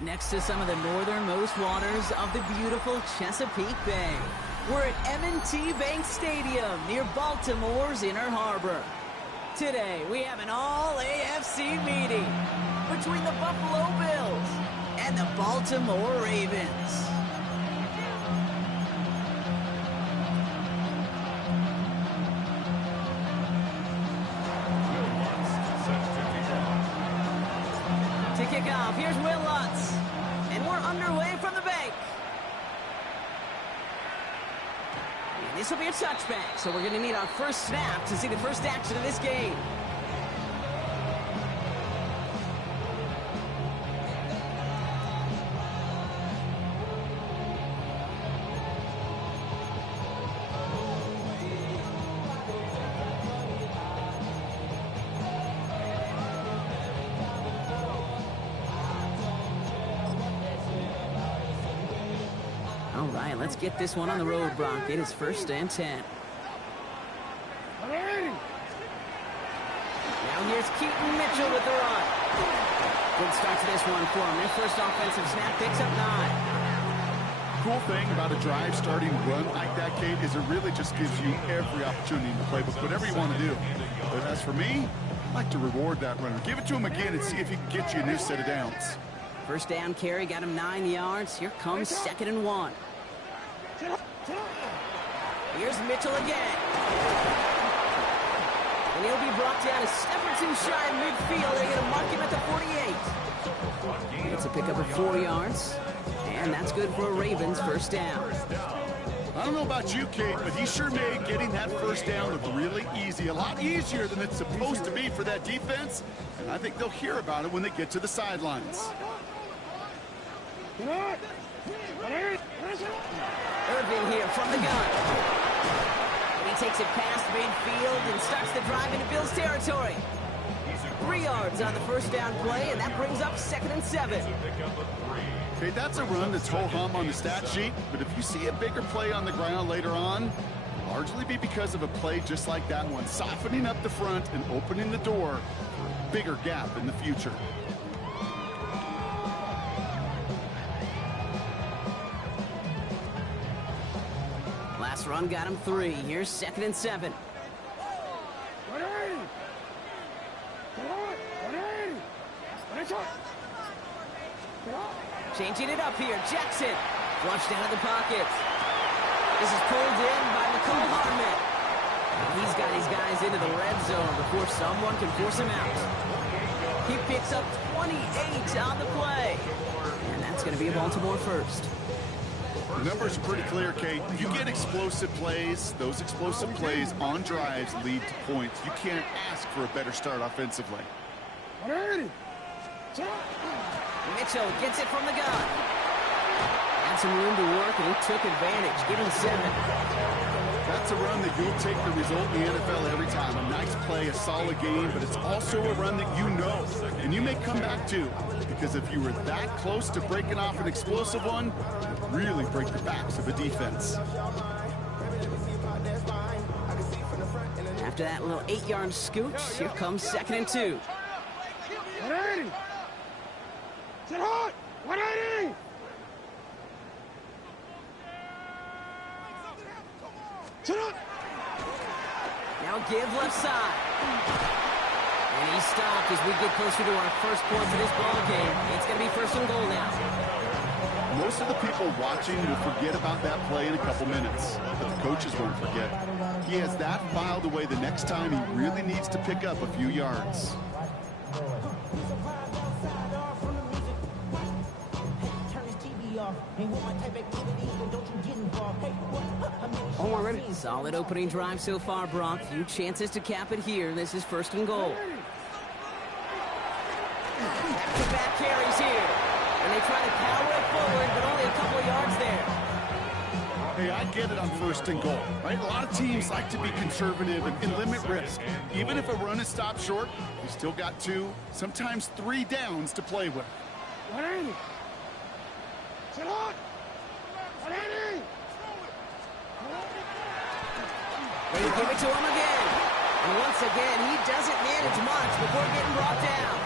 Next to some of the northernmost waters of the beautiful Chesapeake Bay, we're at M&T Bank Stadium near Baltimore's Inner Harbor. Today, we have an all-AFC meeting between the Buffalo Bills and the Baltimore Ravens. To kick off, here's Will Lutz, and we're underway from the bank. And this will be a touchback, so we're going to need our first snap to see the first action of this game. All right, let's get this one on the road, Brock. It is 1st and 10. Now here's Keaton Mitchell with the run. Good start to this one for him. Their first offensive snap picks up 9. Cool thing about a drive starting run like that, Kate, is it really just gives you every opportunity in the playbook, whatever you want to do. But as for me, I like to reward that runner. Give it to him again and see if he can get you a new set of downs. First down carry got him 9 yards. Here comes 2nd and 1. Here's Mitchell again. And he'll be brought down a step or two shy of midfield. They're going to mark him at the 48. It's a pickup of 4 yards. And that's good for a Ravens first down. I don't know about you, Kate, but he sure made getting that first down look really easy. A lot easier than it's supposed to be for that defense. And I think they'll hear about it when they get to the sidelines. Irving here from the gun. And he takes it past midfield and starts the drive into Bills territory. 3 yards on the first down play, and that brings up 2nd and 7. Okay, that's a run that's ho-hum on the stat sheet, but if you see a bigger play on the ground later on, it'll largely be because of a play just like that one, softening up the front and opening the door for a bigger gap in the future. Last run got him 3. Here's 2nd and 7. Changing it up here. Jackson flushed out of the pocket. This is pulled in by Mecole Hardman. He's got his guys into the red zone before someone can force him out. He picks up 28 on the play. And that's going to be a Baltimore first. The numbers are pretty clear, Kate. You get explosive plays. Those explosive plays on drives lead to points. You can't ask for a better start offensively. Mitchell gets it from the gun. Had some room to work, and he took advantage, giving 7. That's a run that you'll take the result in the NFL every time. A nice play, a solid game, but it's also a run that you know, and you may come back to, because if you were that close to breaking off an explosive one, it would really break the backs of a defense. After that little 8-yard scooch, here comes 2nd and 2. 180! Sit hot! 180! Sit up! Now give left side. And he stopped as we get closer to our first point for this ball game. It's going to be 1st and goal now. Most of the people watching will forget about that play in a couple minutes, but the coaches won't forget. He has that filed away the next time he really needs to pick up a few yards. Solid opening drive so far, Brock. Few chances to cap it here. This is 1st and goal. Back-to-back carries here. And they try to power it forward, but only a couple yards there. Hey, I get it on 1st and goal, right? A lot of teams like to be conservative and limit risk. Even if a run is stopped short, you still got 2, sometimes 3 downs to play with. 180! Sit hot! 180! They give it to him again. And once again, he doesn't manage much before getting brought down.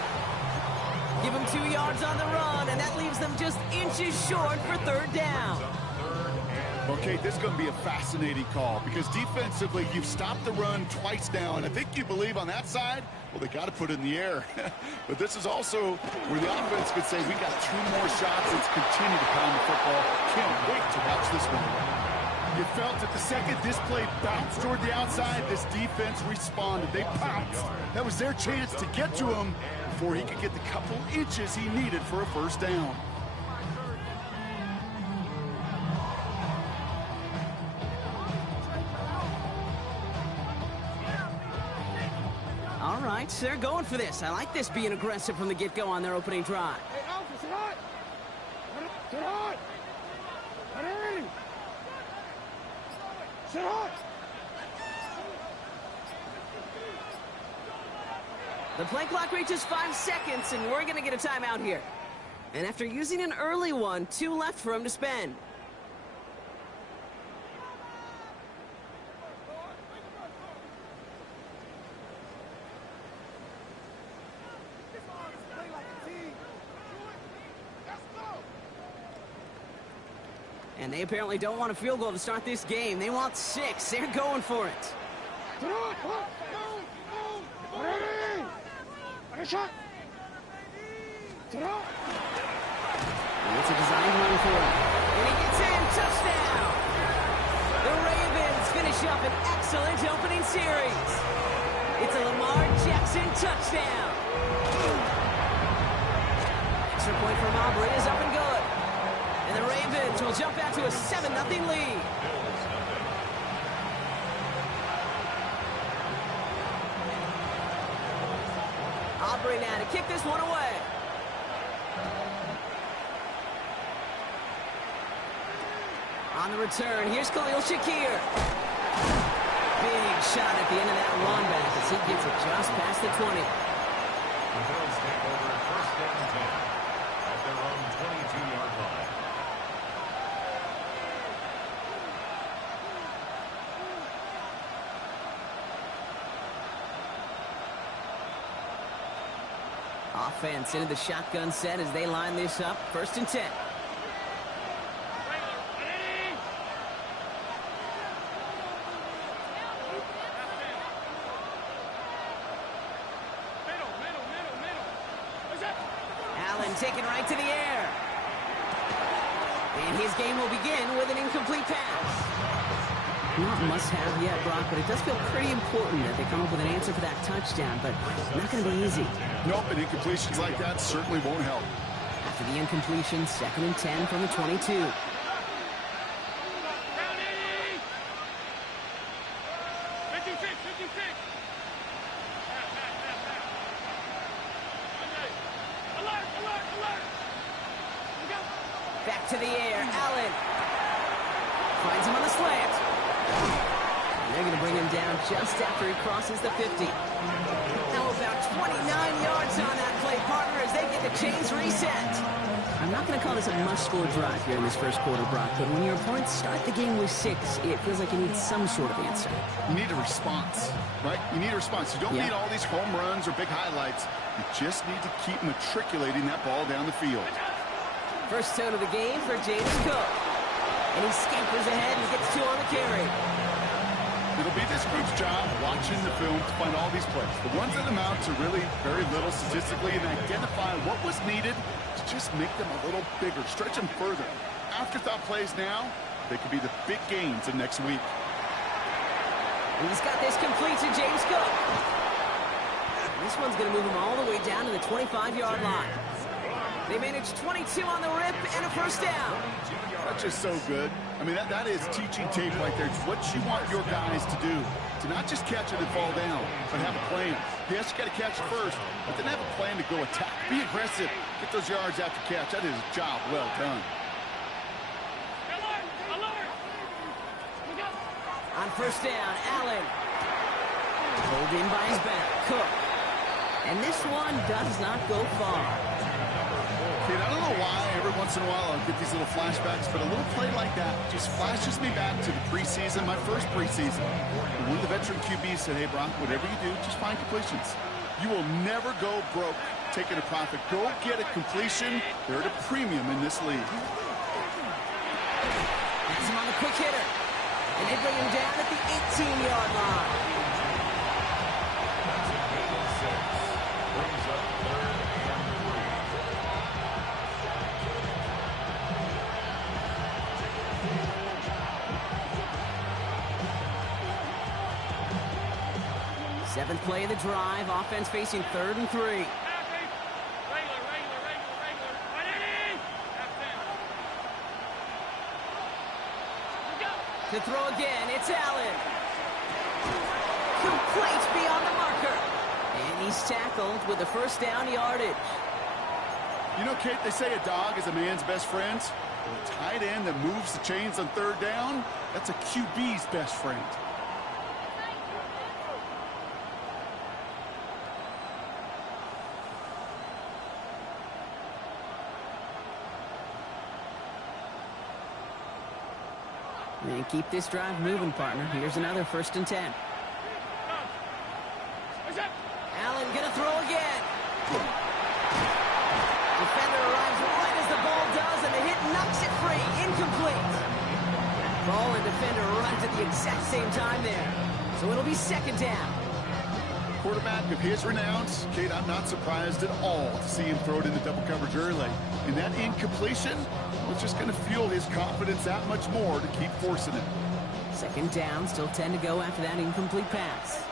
Give them 2 yards on the run, and that leaves them just inches short for third down. Okay, this is going to be a fascinating call because defensively, you've stopped the run twice now, and I think you believe on that side, well, they got to put it in the air. But this is also where the offense could say, we got 2 more shots. Let's continue to pound the football. Can't wait to watch this one. You felt at the second this play bounced toward the outside, this defense responded. They pounced. That was their chance to get to him before he could get the couple inches he needed for a first down. All right, they're going for this. I like this being aggressive from the get-go on their opening drive. Hey, Alpha, sit hot. Sit hot. Ready. Sit hot. The play clock reaches 5 seconds, and we're going to get a timeout here. And after using an early one, 2 left for him to spend. And they apparently don't want a field goal to start this game. They want 6. They're going for it. Sit hot. Ready. Ready, shot. Sit hot. It's a designed run for him. And he gets in. Touchdown. The Ravens finish up an excellent opening series. It's a Lamar Jackson touchdown. Extra point from Aubrey is up and good. And the Ravens will jump out to a 7-0 lead. Aubrey now to kick this one away. On the return, here's Khalil Shakir. Big shot at the end of that run back as he gets it just past the 20. The Bills take over at first down 10 at their own 22-yard line. Offense into the shotgun set as they line this up. 1st and 10. Allen taken right to the air. And his game will begin with an incomplete pass. Not must-have yet, Brock, but it does feel pretty important that they come up with an answer for that touchdown, but not going to be easy. Nope, and incompletions like that certainly won't help. After the incompletion, 2nd and 10 from the 22. Back to the air, Allen. Finds him on the slant. They're going to bring him down just after he crosses the 50. Now about 29 yards on that play, partner, as they get the chains reset. I'm not going to call this a must-score drive here in this first quarter, Brock, but when your opponents start the game with 6, it feels like you need some sort of answer. You need a response, right? You need a response. You don't need all these home runs or big highlights. You just need to keep matriculating that ball down the field. First tone of the game for James Cook. And he scampers ahead and gets 2 on the carry. It'll be this group's job watching the film to find all these plays. The ones that amount to really very little statistically and identify what was needed to just make them a little bigger, stretch them further. Afterthought plays now, they could be the big gains of next week. He's got this complete to James Cook. This one's going to move him all the way down to the 25-yard line. They managed 22 on the rip and a first down. That's just so good. I mean, that is teaching tape right there. It's what you want your guys to do. To not just catch it and fall down, but have a plan. Yes, you got to catch it first, but then have a plan to go attack. Be aggressive. Get those yards after catch. That is a job well done. On first down, Allen. Pulled in by his back, Cook. And this one does not go far. Kid, I don't know why every once in a while I'll get these little flashbacks, but a little play like that just flashes me back to the preseason, my first preseason. And one of the veteran QBs said, hey, Brock, whatever you do, just find completions. You will never go broke taking a profit. Go get a completion. They're at a premium in this league. That's him on the quick hitter. And they bring him down at the 18-yard line. That's a gain of 6. Brings up 3rd and 3. Seventh play of the drive. Offense facing 3rd and 3. To throw again, it's Allen. Complete beyond the marker. And he's tackled with the first down yardage. You know, Kate, they say a dog is a man's best friend. Well, a tight end that moves the chains on 3rd down, that's a QB's best friend. And keep this drive moving, partner. Here's another 1st and 10. Allen gonna throw again. Defender arrives right as the ball does, and the hit knocks it free. Incomplete. Ball and defender arrived at the exact same time there. So it'll be 2nd down. Quarterback of his renowns, Kate, I'm not surprised at all to see him throw it in the double coverage early. And that incompletion was just going to fuel his confidence that much more to keep forcing it. 2nd down, still 10 to go after that incomplete pass.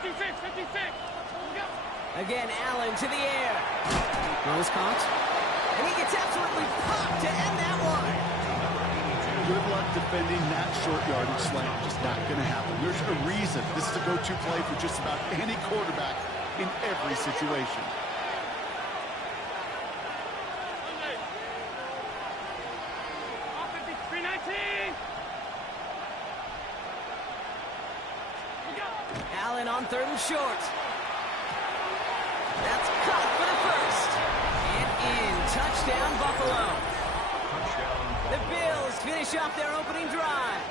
56. Again, Allen to the air. Throws caught. And he gets absolutely popped to end that one. Good luck defending that short yardage slant. Just not going to happen. There's a reason this is a go-to play for just about any quarterback in every situation. Allen on 3rd and short. That's caught for the first. And in. Touchdown, Buffalo. The Bills finish off their opening drive.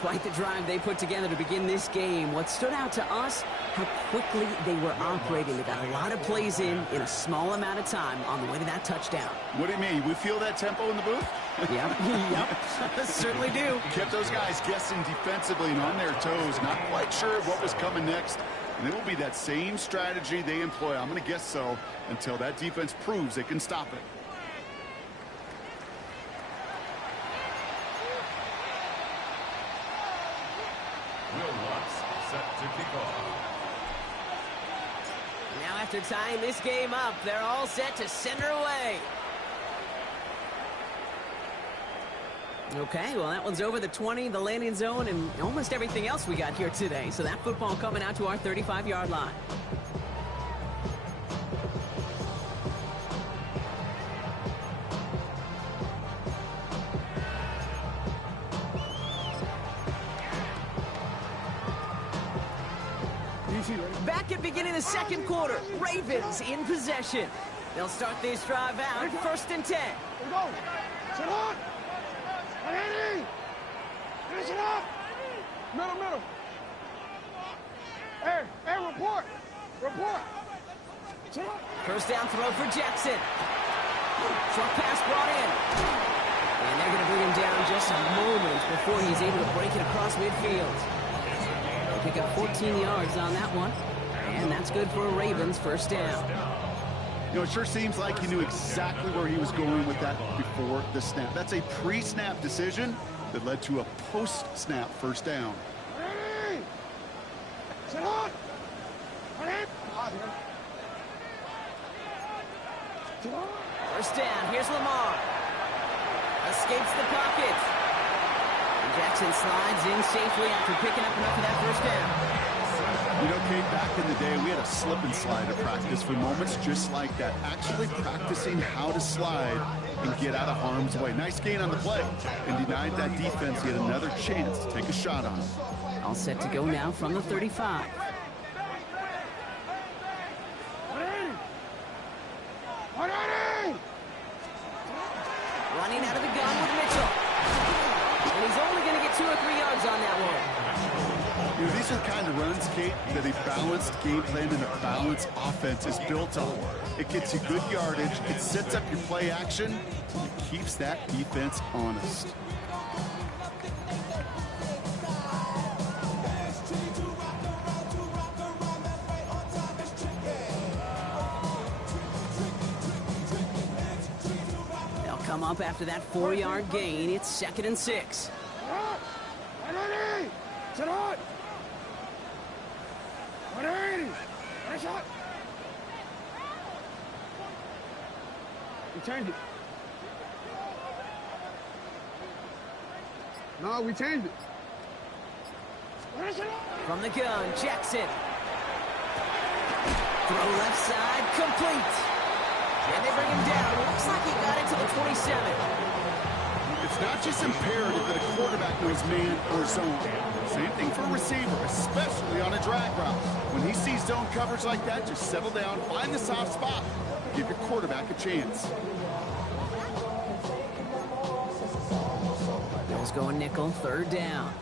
Quite the drive they put together to begin this game. What stood out to us, how quickly they were operating. They got a lot of plays in a small amount of time on the way to that touchdown. What do you mean? We feel that tempo in the booth? Yep, certainly do. Kept those guys guessing defensively and on their toes, not quite sure of what was coming next. And it will be that same strategy they employ, I'm going to guess so, until that defense proves they can stop it. Will Lutz set to kick off. Now after tying this game up, they're all set to send her away. Okay, well, that one's over the 20, the landing zone, and almost everything else we got here today. So that football coming out to our 35-yard line. Back at beginning of the 2nd quarter, Ravens in possession. They'll start this drive out, 1st and 10. Here we go. Sit on. Ready. Finish it up. Middle. Hey, report. Sit on. 1st down throw for Jackson. Short pass brought in. And they're going to bring him down just a moment before he's able to break it across midfield. They pick up 14 yards on that one. And that's good for a Ravens 1st down. You know, it sure seems like he knew exactly where he was going with that before the snap. That's a pre-snap decision that led to a post-snap 1st down. Ready. Sit on. Ready. Sit on. 1st down, here's Lamar. Escapes the pocket. And Jackson slides in safely after picking up enough of that 1st down. You know, Kate, back in the day, we had a slip and slide at practice for moments just like that. Actually practicing how to slide and get out of harm's way. Nice gain on the play. And denied that defense yet another chance to take a shot on him. All set to go now from the 35. Running out of the gun with Mitchell. And he's only going to get 2 or 3 yards on that one. Those are the kind of runs, Kate, that a balanced game plan and a balanced offense is built on. It gets you good yardage, it sets up your play action, and it keeps that defense honest. They'll come up after that 4-yard gain. It's 2nd and 6. Sit on! 180! Nice shot! We changed it. No, we changed it. From the gun, Jackson. Throw left side, complete. And they bring him down. Looks like he got it to the 27. It's not just imperative that a quarterback knows man or zone. Same thing for a receiver, especially on a drag route. When he sees zone coverage like that, just settle down, find the soft spot, give your quarterback a chance. Bills going nickel, 3rd down.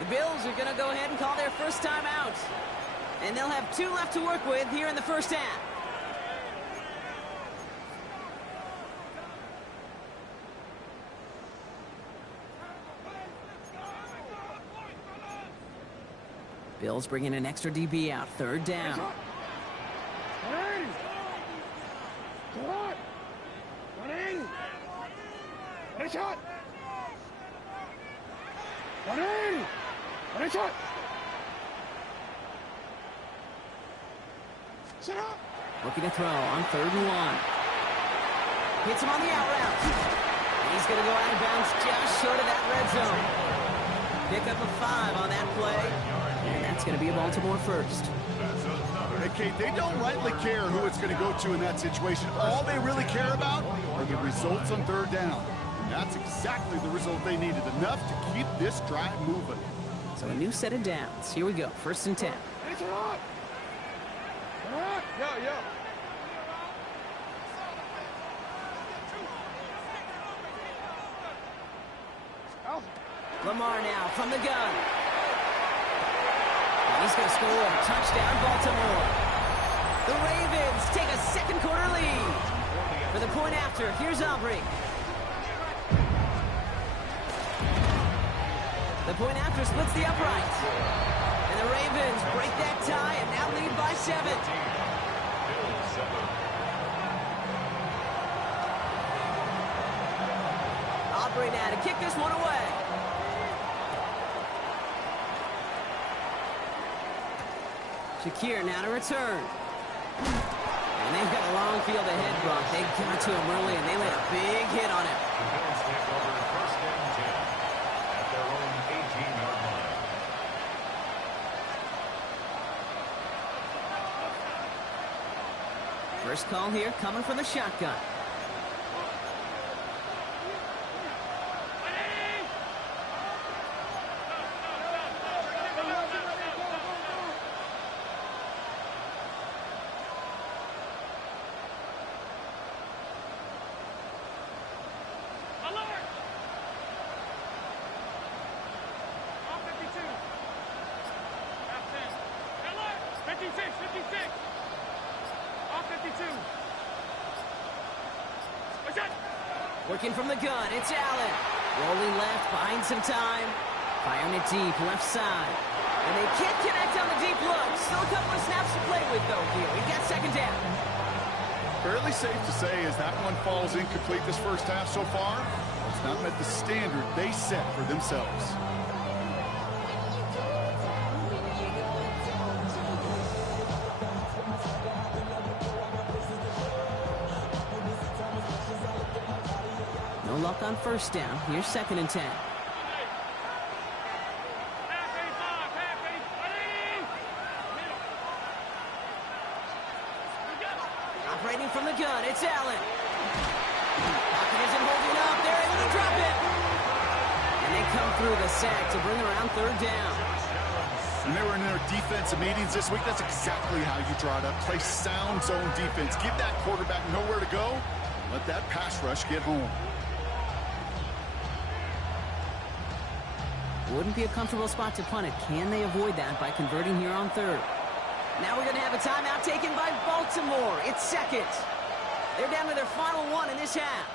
The Bills are going to go ahead and call their first time out. And they'll have 2 left to work with here in the first half. Bills bringing an extra DB out, 3rd down. 180! Sit on! 180! Nice shot! 180! Nice shot! Sit up! Looking to throw on 3rd and 1. Hits him on the out route. And he's going to go out of bounds just short of that red zone. Pick up a 5 on that play. And that's going to be a Baltimore first. Hey, Kate, they don't rightly care who it's going to go to in that situation. All they really care about are the results on 3rd down. And that's exactly the result they needed, enough to keep this drive moving. So a new set of downs. Here we go, 1st and 10. It's on! Yeah. Lamar now from the gun. And he's going to score. Touchdown, Baltimore. The Ravens take a 2nd quarter lead. For the point after, here's Aubrey. The point after splits the upright. And the Ravens break that tie and now lead by 7. Aubrey now to kick this one away. Shakir now to return. And they've got a long field ahead, Brock. They got to him early, and they laid a big hit on him. The Bills take over 1st and 10 at their own 18-yard line. First call here coming from the shotgun. Working from the gun, it's Allen. Rolling left, buying some time. Firing it deep, left side. And they can't connect on the deep look. Still a couple of snaps to play with, though, here. We got 2nd down. Fairly safe to say as that one falls incomplete this first half so far, it's not met the standard they set for themselves. No luck on 1st down. Here's 2nd and 10. Operating from the gun, it's Allen. Pocket isn't holding up. They're able to drop it. And they come through the sack to bring around 3rd down. When they were in their defensive meetings this week, that's exactly how you draw it up. Play sound zone defense. Give that quarterback nowhere to go. Let that pass rush get home. Wouldn't be a comfortable spot to punt it. Can they avoid that by converting here on third? Now we're going to have a timeout taken by Baltimore. It's second. They're down to their final one in this half.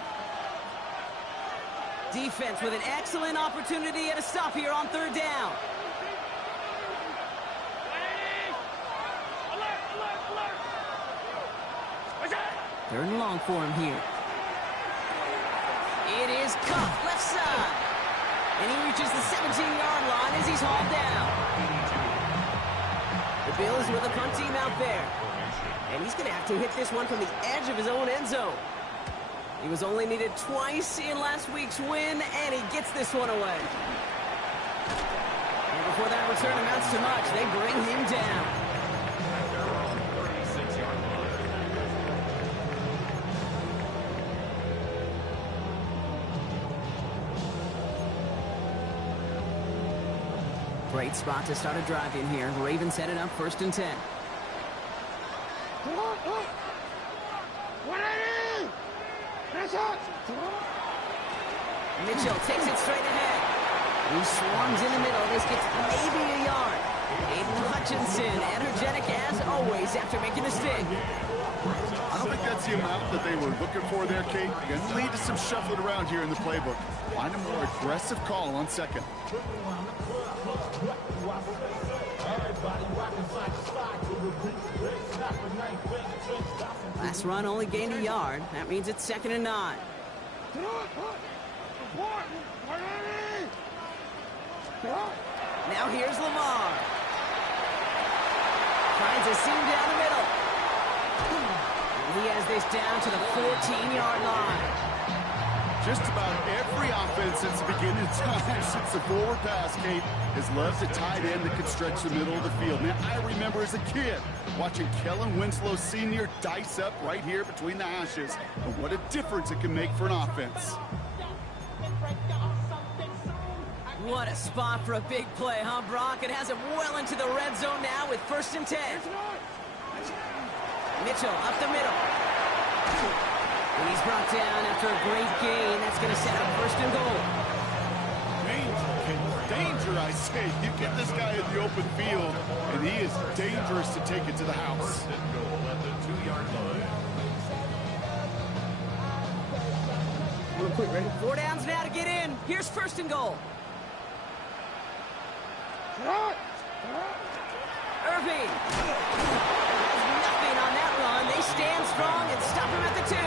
Defense with an excellent opportunity and a stop here on third down. Third and long for him here. It is Kupp, left side. And he reaches the 17-yard line as he's hauled down. The Bills with a punt team out there. And he's going to have to hit this one from the edge of his own end zone. He was only needed twice in last week's win, and he gets this one away. And before that return amounts to much, they bring him down. Great spot to start a drive in here. Ravens set it up 1st and 10. Mitchell takes it straight ahead. He swarms in the middle. This gets maybe a yard. Aiden Hutchinson, energetic as always after making the stick. I don't think that's the amount that they were looking for there, Kate. Going to lead to some shuffling around here in the playbook. Find a more aggressive call on second. Last run only gained a yard. That means it's 2nd and 9. Now here's Lamar. Finds a seam down the middle. He has this down to the 14-yard line. Just about every offense since the beginning of time, since the forward pass, Kate, has loved a tight end that can stretch the middle of the field. Man, I remember as a kid watching Kellen Winslow Sr. dice up right here between the hashes. And what a difference it can make for an offense. What a spot for a big play, huh, Brock? It has him well into the red zone now with 1st and 10. Mitchell up the middle. And he's brought down after a great gain. That's going to set up 1st and goal. Danger, I say. You get this guy in the open field, and he is dangerous to take it to the house. Goal at the 2-yard line. 4 downs now to get in. Here's 1st and goal. Irving. Nothing on that run. They stand strong and stop him at the 2.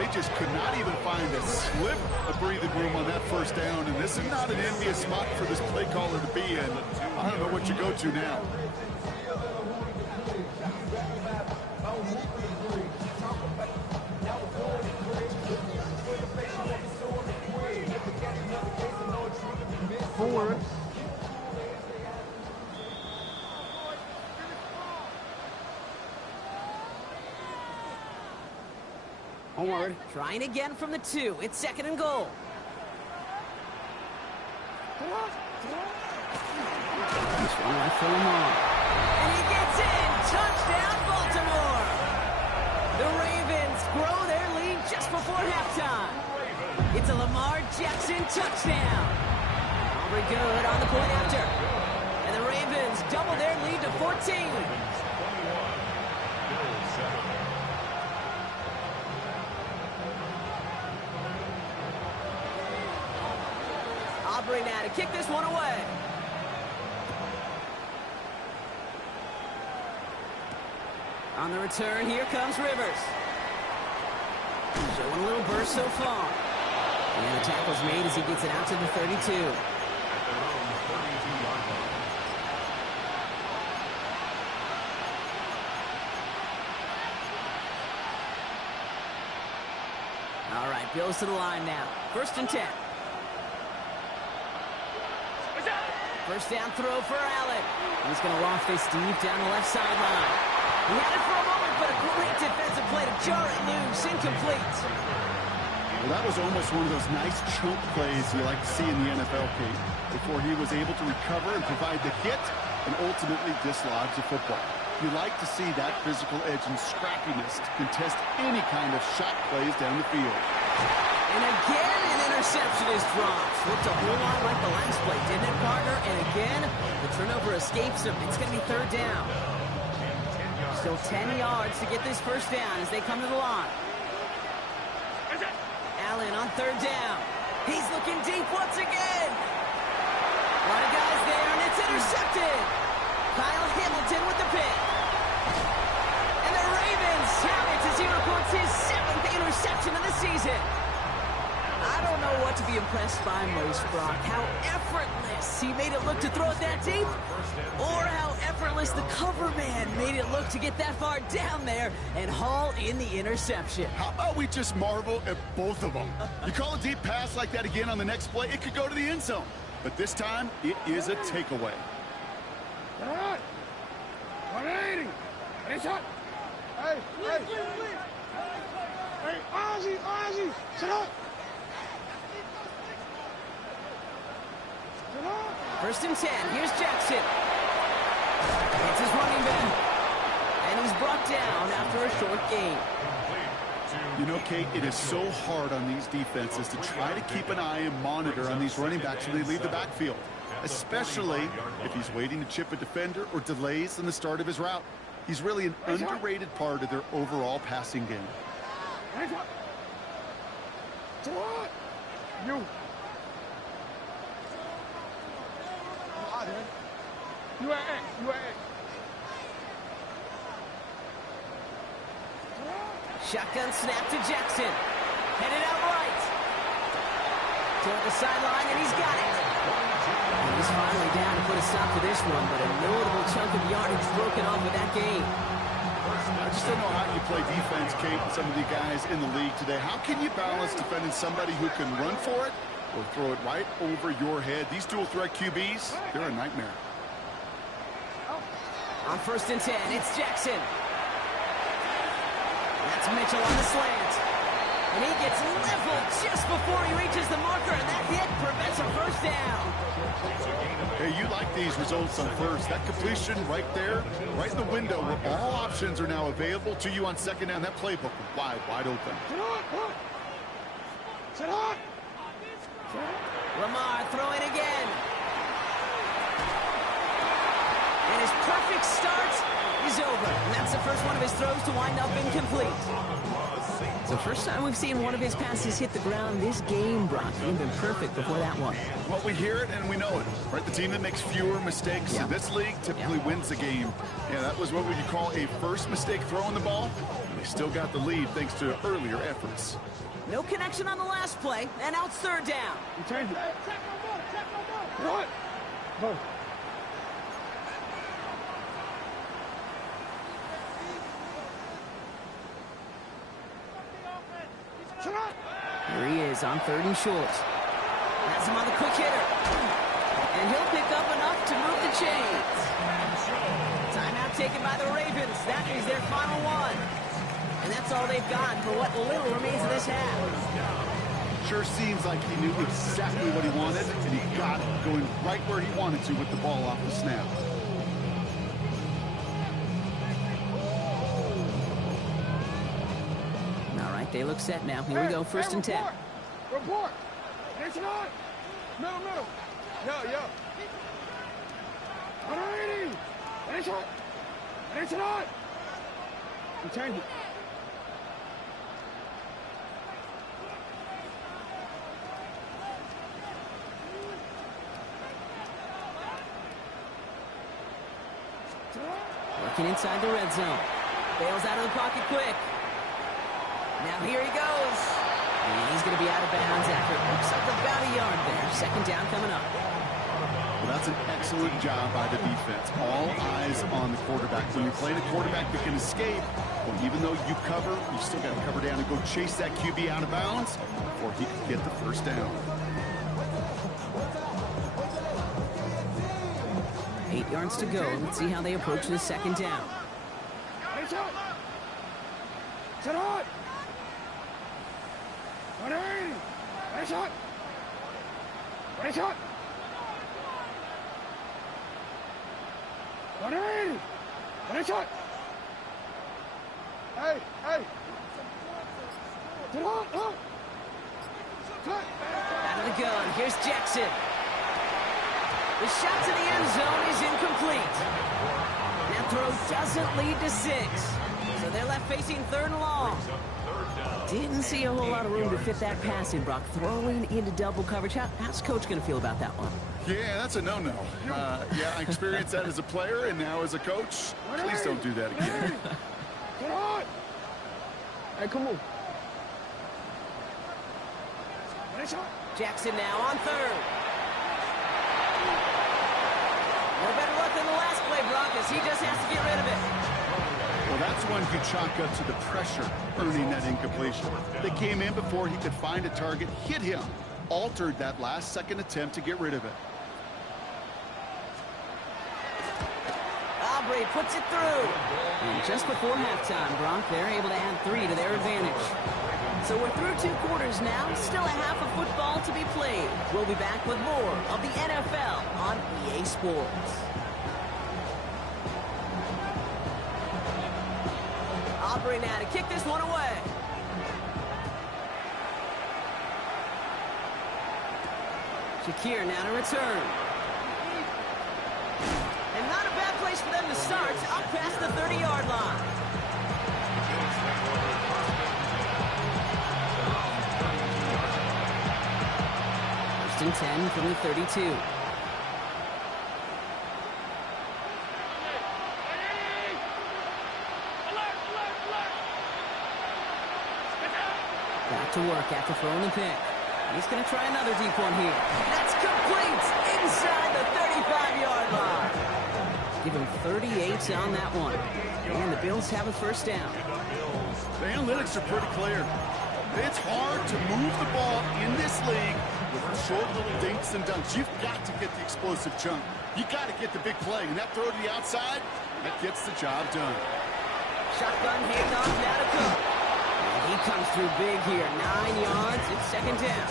They just could not even find a slip of breathing room on that 1st down, and this is not an envious spot for this play caller to be in. I don't know what you go to now. Forward. Onward. Trying again from the 2. It's 2nd and goal. This one right for Lamar. And he gets in. Touchdown, Baltimore. The Ravens grow their lead just before halftime. It's a Lamar Jackson touchdown. Aubrey good on the point after. And the Ravens double their lead to 14. Aubrey now to kick this one away. On the return, here comes Rivers. Showing a little burst so far. And the tackle's made as he gets it out to the 32. At their own 32-yard line. All right, Bills to the line now. 1st and 10. 1st down throw for Allen. He's going to loft this deep down the left sideline. He had it for a moment, but a great defensive play to jar it loose. Incomplete. Well, that was almost one of those nice chunk plays you like to see in the NFL, Kate, before he was able to recover and provide the hit and ultimately dislodge the football. You like to see that physical edge and scrappiness to contest any kind of shot plays down the field. And again, an interception is dropped. Looked a whole lot like the last play, didn't it, partner? And again, the turnover escapes him. It's going to be third down. Still 10 yards to get this first down as they come to the line. Allen on third down. He's looking deep once again. A lot of guys there, and it's intercepted. Kyle Hamilton with the pick. And the Ravens have it as he reports his 7th interception of the season. I don't know what to be impressed by most, Brock. How effortless he made it look to throw it that deep, or how effortless the cover man made it look to get that far down there and haul in the interception. How about we just marvel at both of them? You call a deep pass like that again on the next play, it could go to the end zone. But this time, it is a takeaway. All right. 180. It's up. Hey. Hey, Ozzie. Sit up. First and 10. Here's Jackson. It's his running back. And he's brought down after a short gain. You know, Kate, it is so hard on these defenses to try to keep an eye and monitor on these running backs when they leave the backfield, especially if he's waiting to chip a defender or delays in the start of his route. He's really an underrated part of their overall passing game. You. You are X. Shotgun snap to Jackson. Headed out right. Toward the sideline, and he's got it. And he's finally down to put a stop to this one, but a notable chunk of yardage broken off with that game. I just don't know how you play defense, Kate, with some of the guys in the league today. How can you balance defending somebody who can run for it or throw it right over your head? These dual-threat QBs, they're a nightmare. On first and 10, it's Jackson. That's Mitchell on the slant. And he gets leveled just before he reaches the marker, and that hit prevents a first down. Hey, you like these results on first. That completion right there, right in the window where all options are now available to you on second down. That playbook wide open. Sit on. Lamar throwing again. And his perfect start is over. And that's the first one of his throws to wind up incomplete. It's the first time we've seen one of his passes hit the ground this game, Brock. He'd been perfect before that one. Well, we hear it and we know it, right? The team that makes fewer mistakes in this league typically wins the game. Yeah, that was what would you call a first mistake throwing the ball. They still got the lead thanks to earlier efforts. No connection on the last play, and out third down. You change it. What? Go. Here he is on third and short. That's him on the quick hitter. And he'll pick up enough to move the chains. Timeout taken by the Ravens. That is their final one. And that's all they've got for what little remains of this half. Sure seems like he knew exactly what he wanted, and he got it, going right where he wanted to with the ball off the snap. All right, they look set now. Here we go, first and 10. Report. Attention on. Middle. Yo. 180. Attention on. You change it. Working inside the red zone. Bails out of the pocket quick. Now here he goes. And he's going to be out of bounds after it looks up about a yard there. Second down coming up. Well, that's an excellent job by the defense. All eyes on the quarterback. When you're playing a quarterback that can escape, well, even though you cover, you still got to cover down and go chase that QB out of bounds before he can get the first down. 8 yards to go. Let's see how they approach this second down. Sit on. 180. Nice on. Nice on. 180. Nice on. Hey. Sit on. Out of the gun, here's Jackson. The shot to the end zone is incomplete. That throw doesn't lead to 6. So they're left facing 3rd and long. Didn't see a whole lot of room to fit that pass in, Brock. Throwing into double coverage. How's Coach going to feel about that one? Yeah, that's a no-no. Yeah, I experienced that as a player and now as a coach. Please don't do that again. Get on! Hey, come on. Jackson now on 3rd. No better luck than the last play, Brock, as he just has to get rid of it. Well, that's one you chalk up to the pressure earning that incompletion. They came in before he could find a target, hit him, altered that last-second attempt to get rid of it. Aubrey puts it through. And just before halftime, Brock, they're able to add 3 to their advantage. So we're through 2 quarters now, still a half of football to be played. We'll be back with more of the NFL on EA Sports. Aubrey now to kick this one away. Shakir now to return. And not a bad place for them to start, up past the 30-yard line. First and 10 from the 32. Back to work after throwing the pick. He's going to try another deep one here. That's complete inside the 35-yard line. Give him 38 on that one. And the Bills have a first down. The analytics are pretty clear. It's hard to move the ball in this league with short little dinks and dunks. You've got to get the explosive chunk. You got to get the big play. And that throw to the outside, that gets the job done. Shotgun handoff now to Cook. He comes through big here. 9 yards. It's second down.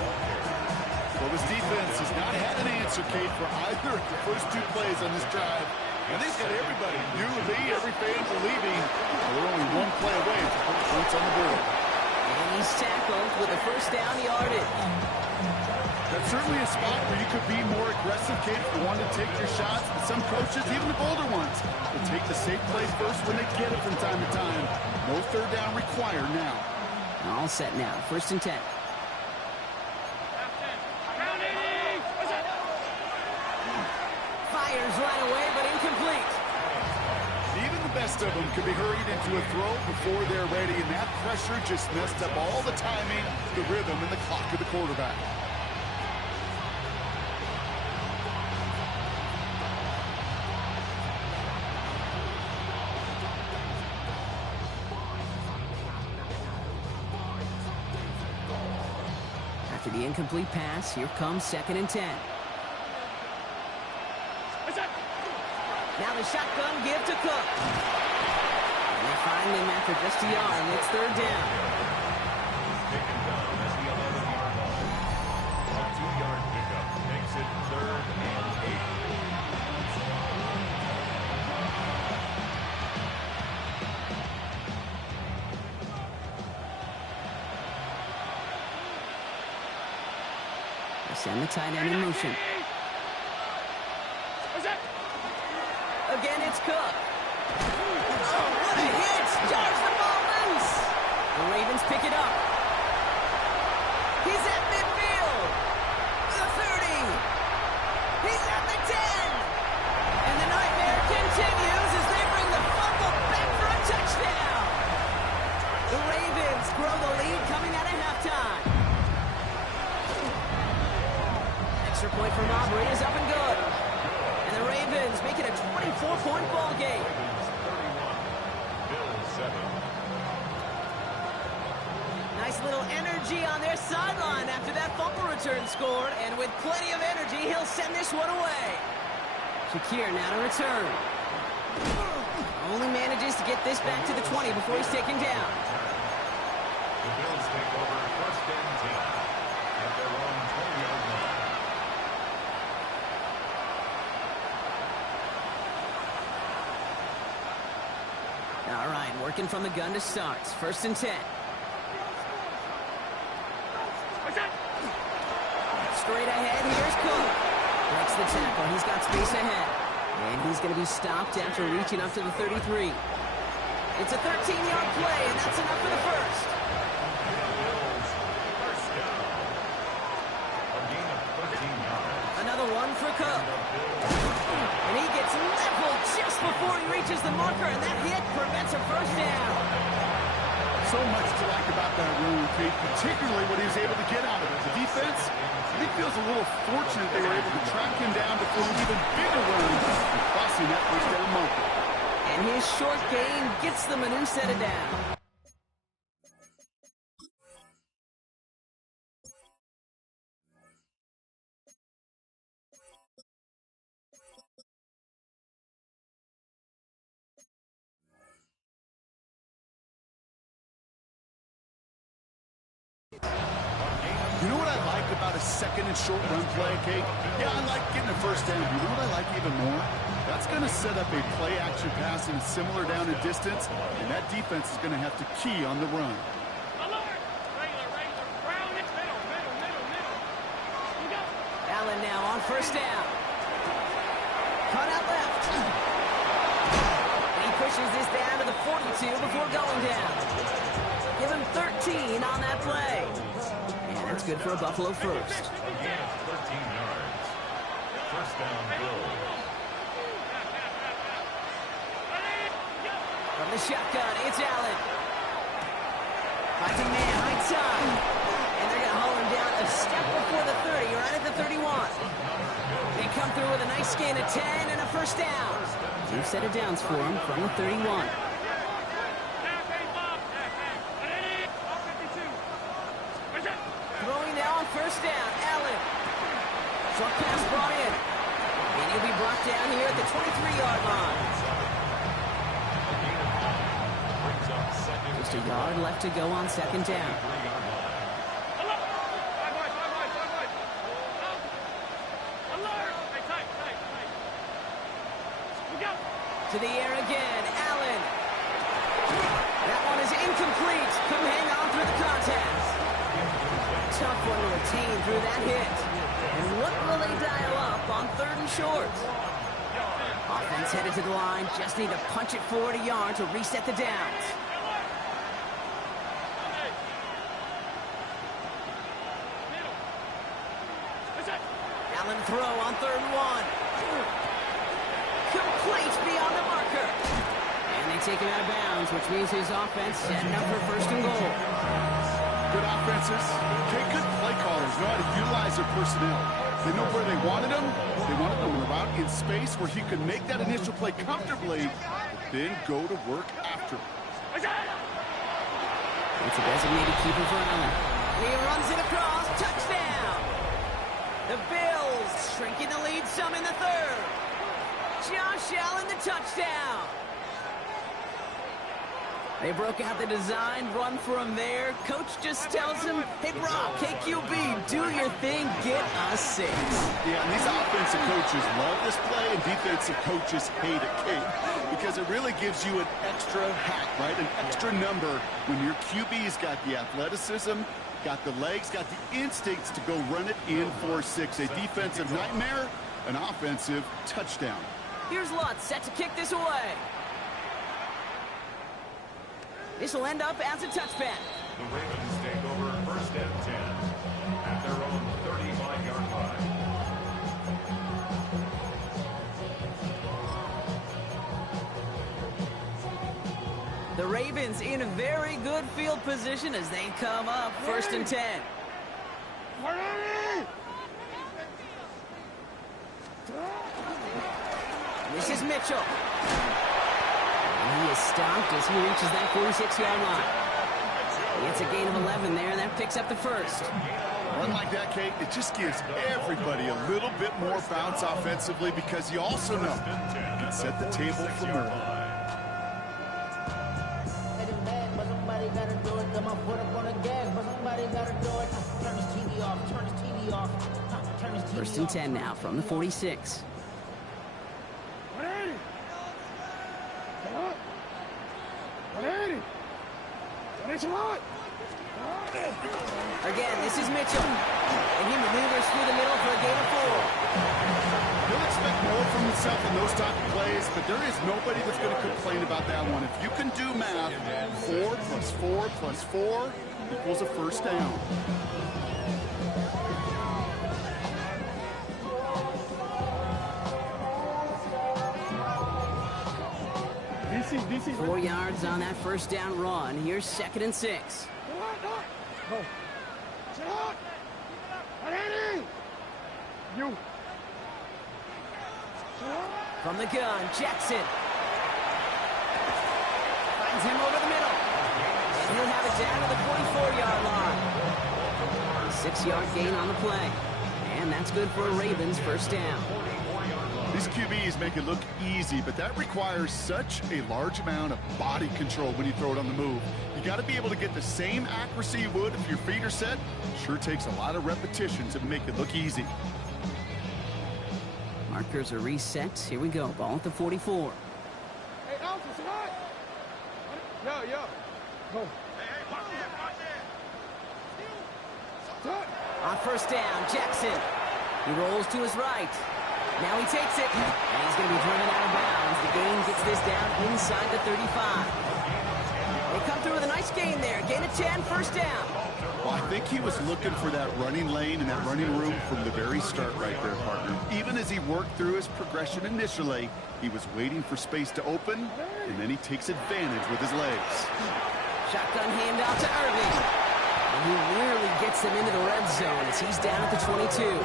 Well, this defense has not had an answer, Kate, for either of the first 2 plays on this drive. And they've got everybody, you, Lee, every fan believing they're only 1 play away to put points on the board. And he's tackled with a first down yardage. That's certainly a spot where you could be more aggressive, Kate, if you want to take your shots. And some coaches, even the bolder ones, will take the safe play first when they get it from time to time. No third down required now. All set now. First and 10. Fires right away, but incomplete. Even the best of them could be hurried into a throw before they're ready, and that pressure just messed up all the timing, the rhythm, and the clock of the quarterback. After the incomplete pass, here comes second and 10. Now the shotgun give to Cook. And they find him after just a yard. It's third down. Taken down at the 11-yard line. A 2-yard pickup makes it 3rd and 8. They send the tight end in motion. Again, it's Cook. Oh, what a hit! Jars the ball loose. The Ravens pick it up. He's at midfield. The 30. He's at the 10. And the nightmare continues as they bring the fumble back for a touchdown. The Ravens grow the lead coming out of halftime. Extra point from Aubrey is up and good. And the Ravens make it a 24-point ball game. Nice little energy on their sideline after that fumble return scored. And with plenty of energy, he'll send this one away. Shakir now to return. Only manages to get this back to the 20 before he's taken down. The Bills take over first and 10 at their own 20-yard line. All right, working from the gun to start. First and 10. straight ahead. Here's Cook. Breaks the tackle. He's got space ahead. And he's going to be stopped after reaching up to the 33. It's a 13-yard play, and that's enough for the first. Another one for Cook. And he gets leveled just before he reaches the marker, and that hit prevents a first down. So much to like about that run, Kate, particularly what he was able to get out of it. The defense, I think, feels a little fortunate they were able to track him down before an even bigger run and crossing that first down marker. And his short gain gets them a new set of downs. You know what I like about a second and short run play, Kate? Yeah, I like getting a first down. You know what I like even more? That's going to set up a play-action pass in a similar down and distance, and that defense is going to have to key on the run. Allen now on first down. Cut out left. And he pushes this down to the 42 before going down. Give him 13 on that play. And that's good for a Buffalo first. 13 yards. First down, Bills. From the shotgun, it's Allen. Fighting man, right side. And they're going to haul him down a step before the 30, right at the 31. They come through with a nice gain of 10 and a first down. New set of downs for him from the 31. Throwing now on first down, Allen. Short pass brought in. And he'll be brought down here at the 23-yard line. Just a yard left to go on second down. To the air again, Allen. That one is incomplete. Couldn't hang on through the contest. Tough one to retain through that hit. And what will they dial up on third and short? Offense headed to the line. Just need to punch it forward a yard to reset the downs. Allen throw on third and one. Complete beyond the marker. And they take him out of bounds, which means his offense setting up for first and goal. Good offenses. Okay, good play callers know how to utilize their personnel. They know where they wanted them. They wanted them in a route in space where he could make that initial play comfortably, then go to work after. It's a designated keeper for Allen. He runs it across. Touchdown! The Bills shrinking the lead some in the third. Josh Allen, the touchdown. They broke out the design, run for him there. Coach just tells him, hey, Brock, KQB, do your thing, get us 6. Yeah, and these offensive coaches love this play, and defensive coaches hate it, Kate, because it really gives you an extra hat, right, an extra number when your QB's got the athleticism, got the legs, got the instincts to go run it in for 6. A defensive nightmare, an offensive touchdown. Here's Lutz set to kick this away. This will end up as a touchback. The Ravens take over first and 10 at their own 35-yard line. The Ravens in a very good field position as they come up first and 10. This is Mitchell. And he is stopped as he reaches that 46-yard line. He gets a gain of 11 there, and that picks up the first. Run like that, Kate, it just gives everybody a little bit more bounce offensively because you also know you can set the table for more. First and 10 now from the 46. Again, this is Mitchell. And he maneuvers through the middle for a gain of 4. He'll expect more from himself in those type of plays, but there is nobody that's going to complain about that one. If you can do math, 4 plus 4 plus 4 equals a first down. DC. 4 yards on that first down run. Here's 2nd and 6. Go. Sit out. Ready. You. From the gun, Jackson. Finds him over the middle. And he'll have it down to the 44-yard line. 6-yard gain on the play. And that's good for a Ravens first down. These QBs make it look easy, but that requires such a large amount of body control when you throw it on the move. You got to be able to get the same accuracy you would if your feet are set. Sure takes a lot of repetitions to make it look easy. Markers are reset. Here we go. Ball at the 44. Hey, Alpha, sit out. Yo. Go. On first down, Jackson. He rolls to his right. Now he takes it, and he's going to be driven out of bounds. The gain gets this down inside the 35. They come through with a nice gain there. Gain of 10, first down. Well, I think he was looking for that running lane and that running room from the very start right there, partner. Even as he worked through his progression initially, he was waiting for space to open, and then he takes advantage with his legs. Shotgun handoff to Irving. And he nearly gets them into the red zone as he's down at the 22.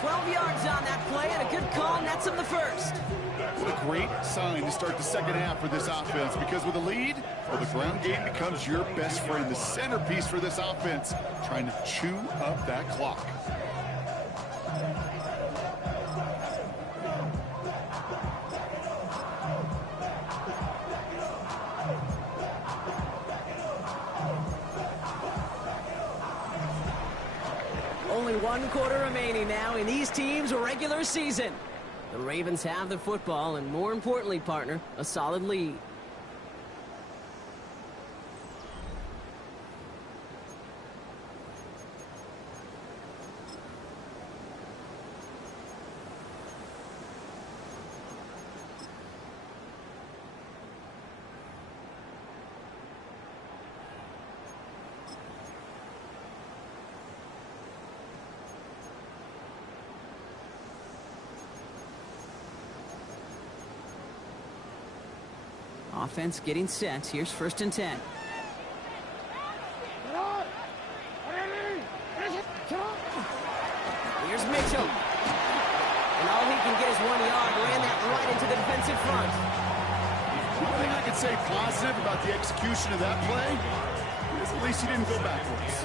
12 yards on that play, and a good call nets him the first. What a great sign to start the second half for this offense, because with a lead, well, the ground game becomes your best friend, the centerpiece for this offense, trying to chew up that clock. Only 1 quarter remaining now in these teams' regular season. The Ravens have the football, and more importantly, partner, a solid lead. Offense getting set. Here's 1st and 10. Here's Mitchell. And all he can get is 1 yard. Ran that right into the defensive front. One thing I can say positive about the execution of that play is at least he didn't go backwards.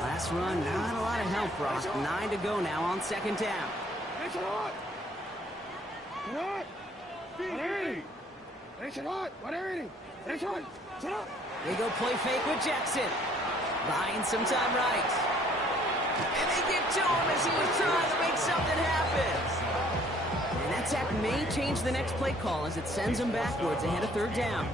Last run, not a lot of help, Brock. 9 to go now on 2nd down. They go play fake with Jackson. Buying some time right. And they get to him as he was trying to make something happen. And that sack may change the next play call as it sends him backwards ahead of 3rd down.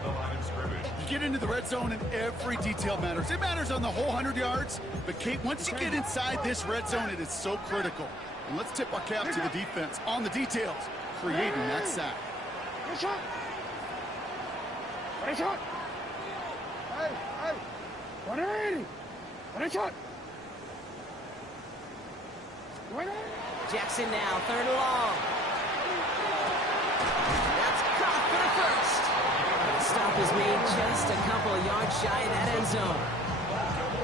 You get into the red zone and every detail matters. It matters on the whole 100 yards. But, Kate, once you get inside this red zone, it is so critical. And let's tip our cap to the defense on the details, creating that sack. Jackson now, 3rd and long. That's caught for the first. The stop is made just a couple of yards shy of that end zone.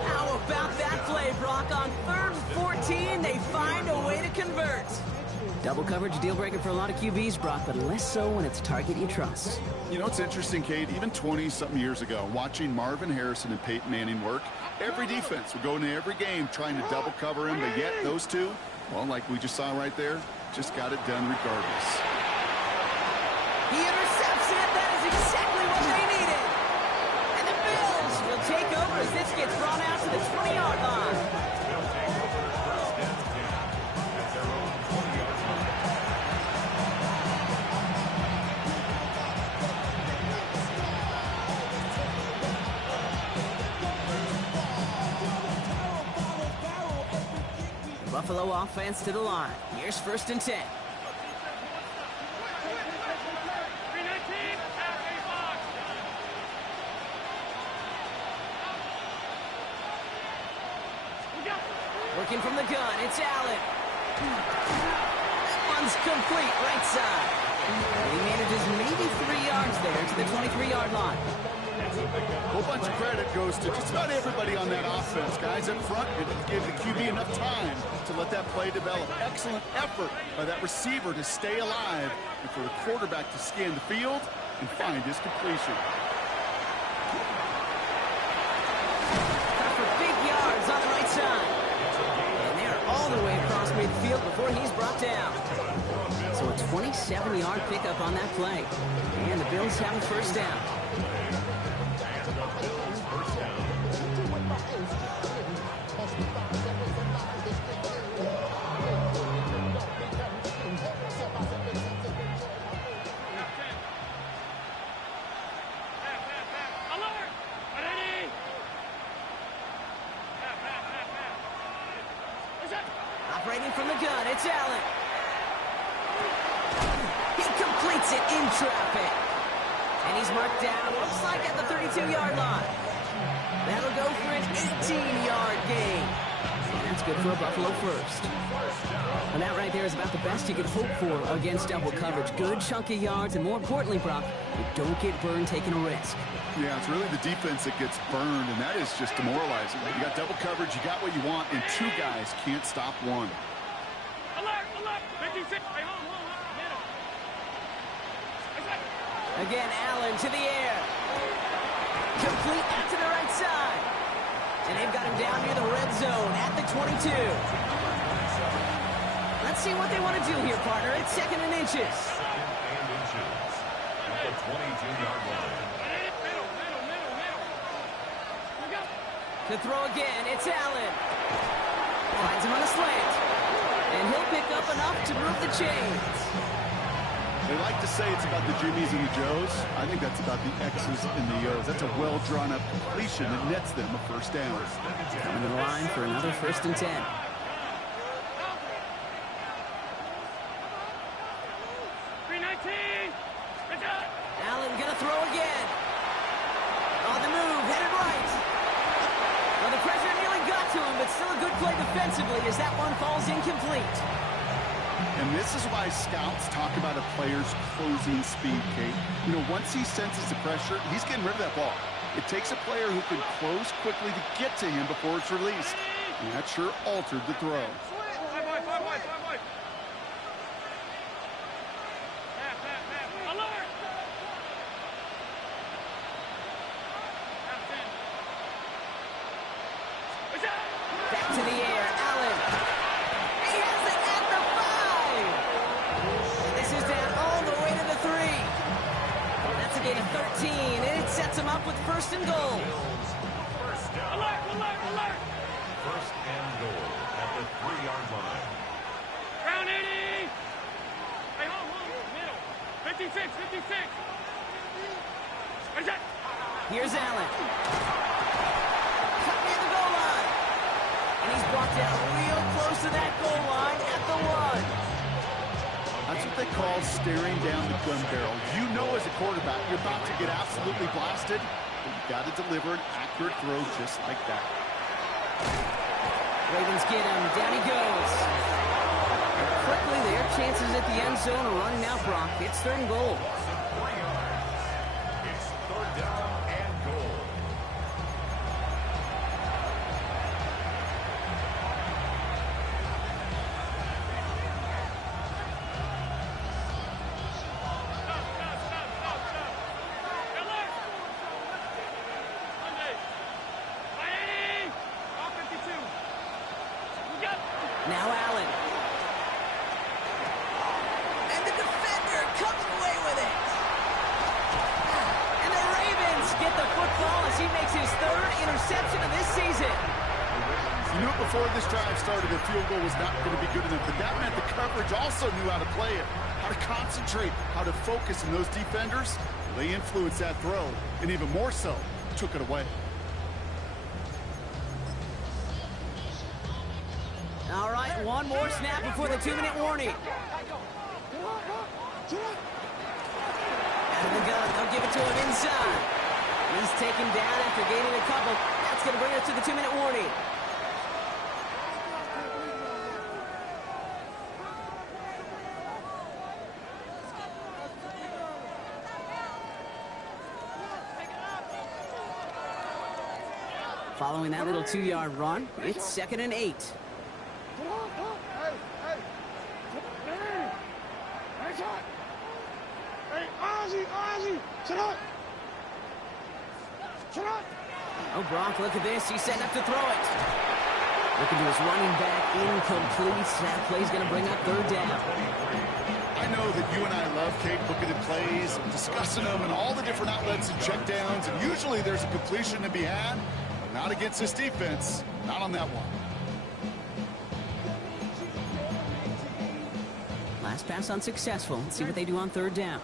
How about that play, Brock? On 3rd and 14, they find a way to convert. Double coverage deal breaker for a lot of QBs, Brock, but less so when it's a target you trust. You know, it's interesting, Kate, even 20-something years ago, watching Marvin Harrison and Peyton Manning work, every defense would go into every game trying to double cover him, but yet those two, well, like we just saw right there, just got it done regardless. He intercepts it. That is exactly what they needed. And the Bills will take over as this gets brought out to the 20-yard line. Buffalo offense to the line. Here's 1st and 10. Working from the gun, it's Allen. That one's complete, right side. He manages maybe 3 yards there to the 23-yard line. A whole bunch of credit goes to just about everybody on that offense. Guys up front, it didn't give the QB enough time to let that play develop. Excellent effort by that receiver to stay alive and for the quarterback to scan the field and find his completion. For big yards on the right side. And they're all the way across midfield before he's brought down. So a 27-yard pickup on that play. And the Bills have a 1st down. Operating from the gun, it's Allen. He completes it in traffic. And he's marked down, looks like at the 32-yard line. That'll go for an 18-yard gain. And that's good for a Buffalo 1st. And that right there is about the best you could hope for against double coverage. Good chunky yards, and more importantly, Brock, you don't get burned taking a risk. Yeah, it's really the defense that gets burned, and that is just demoralizing. You got double coverage, you got what you want, and 2 guys can't stop one. Alert! Alert! 56! Again, Allen to the air. Complete out to the right side. And they've got him down near the red zone at the 22. Let's see what they want to do here, partner. It's 2nd and inches. 2nd and inches. At the 22-yard line. To throw again, it's Allen. Finds him on a slant. And he'll pick up enough to move the chains. They like to say it's about the Jimmies and the Joes. I think that's about the X's and the O's. That's a well-drawn-up completion that nets them a 1st down. Coming to the line for another 1st and 10. Allen gonna throw again. On the move, headed right. Well, the pressure nearly got to him, but still a good play defensively as that one falls incomplete. And this is why scouts talk about a player's closing speed, Kate. You know, once he senses the pressure, he's getting rid of that ball. It takes a player who can close quickly to get to him before it's released. And that sure altered the throw. Back to the air, Allen. He has it at the 5. And this is down all the way to the 3. That's a gain of 13, and it sets him up with 1st and goal. Alert! Alert! Alert! 1st and goal at the 3-yard line. Round 80! Hey, hold, middle. 56, 56. Where's that? Here's Allen. Cut near the goal line. And he's brought down real close to that goal line at the 1. That's what they call staring down the gun barrel. You know as a quarterback, you're about to get absolutely blasted, but you've got to deliver an accurate throw just like that. Ravens get him. Down he goes. And quickly, their chances at the end zone are running out, Brock. It's 3rd and goal. It's 3rd down and goal. Now Allen. And the defender comes away with it. And the Ravens get the football as he makes his 3rd interception of this season. You knew before this drive started a field goal was not going to be good enough, but that meant the coverage also knew how to play it, how to concentrate, how to focus, and those defenders, they influenced that throw, and even more so, took it away. All right, one more snap before the 2-minute warning. Out of the gun, they'll give it to him inside. He's taken down after gaining a couple. That's going to bring us to the 2-minute warning. Following that little 2-yard run, it's 2nd and 8. Oh, Brock, look at this. He's setting up to throw it. Looking to his running back, incomplete. That play's going to bring up 3rd down. I know that you and I love, Kate, looking at plays, discussing them, and all the different outlets and checkdowns, and usually there's a completion to be had. Not against this defense. Not on that one. Last pass unsuccessful. Let's see what they do on 3rd down.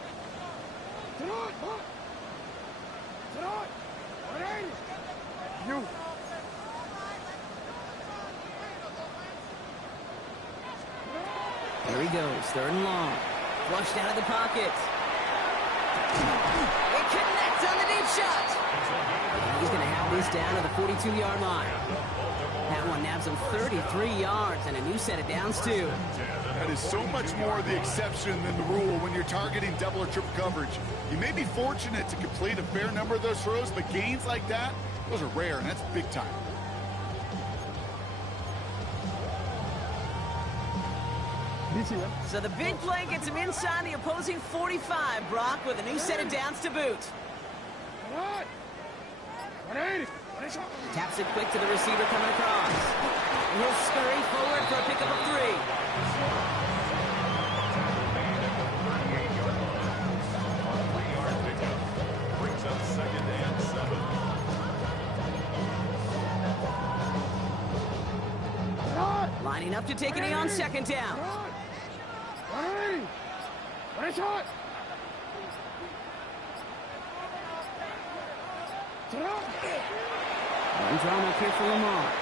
Here he goes. 3rd and long. Flushed out of the pocket. It connects on the deep shot. He's going to have this down to the 42-yard line. That one nabs him 33 yards and a new set of downs, too. That is so much more the exception than the rule when you're targeting double or triple coverage. You may be fortunate to complete a fair number of those throws, but gains like that, those are rare, and that's big time. So the big play gets him inside the opposing 45, Brock, with a new set of downs to boot. Taps it quick to the receiver coming across. And he'll scurry forward for a pickup of 3. Brings up 2nd and 7. Lining up to take a knee on 2nd down. One drama here for Lamar.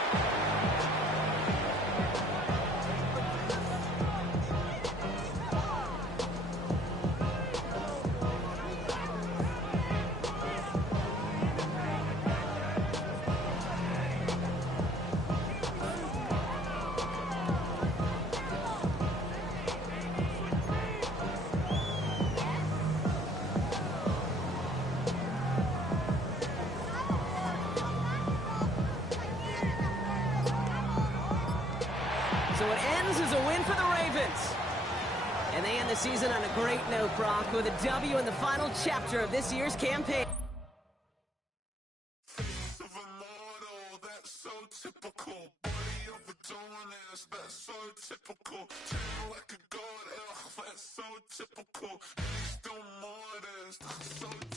So it ends as a win for the Ravens. And they end the season on a great note, Brock, with a W in the final chapter of this year's campaign.